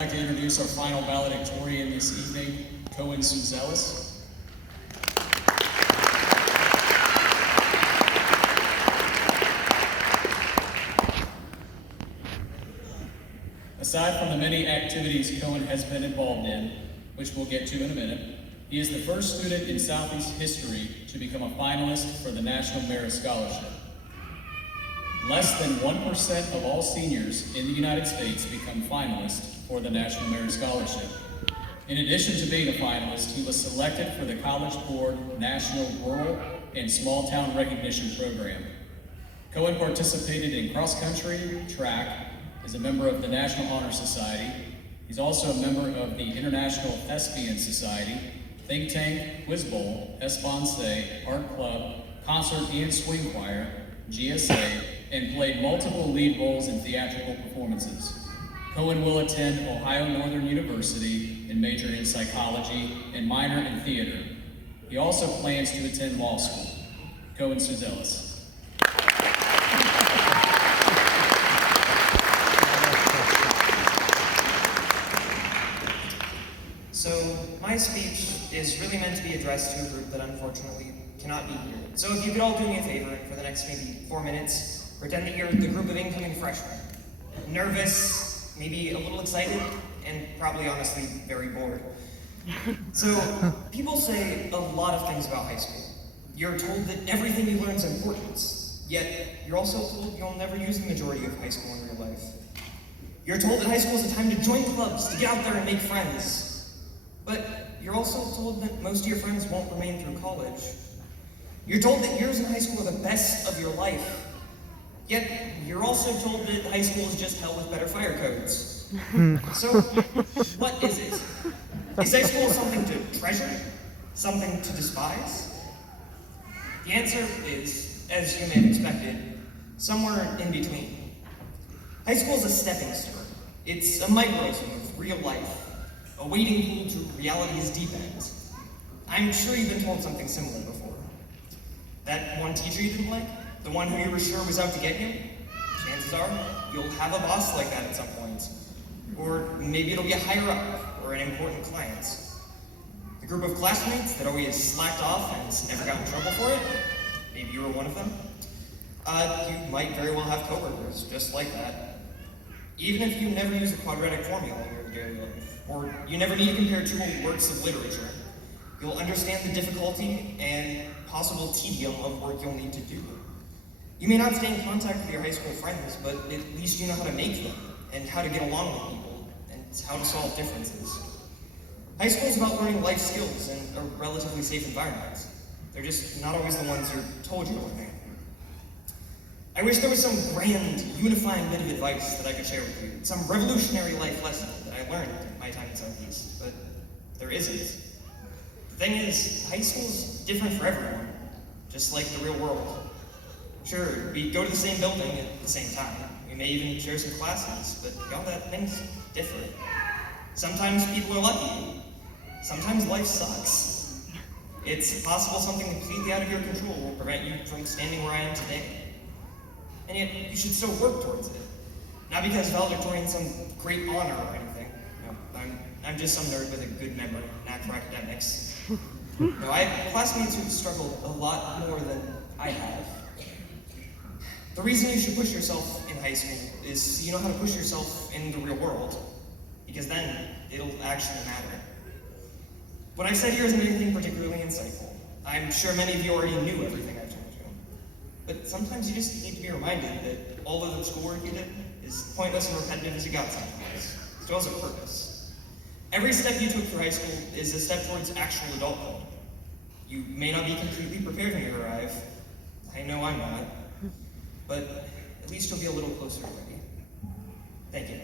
I'd like to introduce our final valedictorian this evening, Koen. Aside from the many activities Koen has been involved in, which we'll get to in a minute, he is the first student in Southeast history to become a finalist for the National Merit Scholarship. Less than 1% of all seniors in the United States become finalists for the National Merit Scholarship. In addition to being a finalist, he was selected for the College Board National Rural and Small Town Recognition Program. Koen participated in cross-country, track, is a member of the National Honor Society. He's also a member of the International Thespian Society, Think Tank, Quiz Bowl, Esponsay, Art Club, Concert and Swing Choir, GSA, and played multiple lead roles in theatrical performances. Koen will attend Ohio Northern University and major in psychology and minor in theater. He also plans to attend law school. Koen. So my speech is really meant to be addressed to a group that unfortunately cannot be here. So if you could all do me a favor, and for the next maybe 4 minutes, pretend that you're the group of incoming freshmen. Nervous, maybe a little excited, and probably honestly very bored. So people say a lot of things about high school. You're told that everything you learn is important, yet you're also told you'll never use the majority of high school in real life. You're told that high school is a time to join clubs, to get out there and make friends. But you're also told that most of your friends won't remain through college. You're told that years in high school are the best of your life. Yet, you're also told that high school is just hell with better fire codes. So, what is it? Is high school something to treasure? Something to despise? The answer is, as you may have expected, somewhere in between. High school is a stepping stone. It's a microcosm of real life. A wading pool to reality's deep end. I'm sure you've been told something similar before. That one teacher you didn't like? The one who you were sure was out to get you? Chances are, you'll have a boss like that at some point. Or maybe it'll be a higher up, or an important client. The group of classmates that always slacked off and never got in trouble for it? Maybe you were one of them? You might very well have coworkers just like that. Even if you never use the quadratic formula in your daily life, or you never need to compare two old works of literature, you'll understand the difficulty and possible tedium of work you'll need to do. You may not stay in contact with your high school friends, but at least you know how to make them, and how to get along with people, and how to solve differences. High school is about learning life skills in a relatively safe environment. They're just not always the ones you're told you're learning. I wish there was some grand, unifying bit of advice that I could share with you, some revolutionary life lesson that I learned in my time in Southeast, but there isn't. The thing is, high school's different for everyone, just like the real world. Sure, we go to the same building at the same time. We may even share some classes, but beyond that, things differ. Sometimes people are lucky. Sometimes life sucks. It's possible something completely out of your control will prevent you from standing where I am today. And yet, you should still work towards it. Not because valedictorian is some great honor or anything. No, I'm just some nerd with a good memory, knack for academics. No, I have classmates who struggle a lot more than I have. The reason you should push yourself in high school is so you know how to push yourself in the real world, because then it'll actually matter. What I've said here isn't anything particularly insightful. I'm sure many of you already knew everything I've told you. But sometimes you just need to be reminded that all of the schoolwork you did is pointless and repetitive as you got sometimes. It still has a purpose. Every step you took through high school is a step towards actual adulthood. You may not be completely prepared when you arrive. I know I'm not. But at least you'll be a little closer already. Thank you.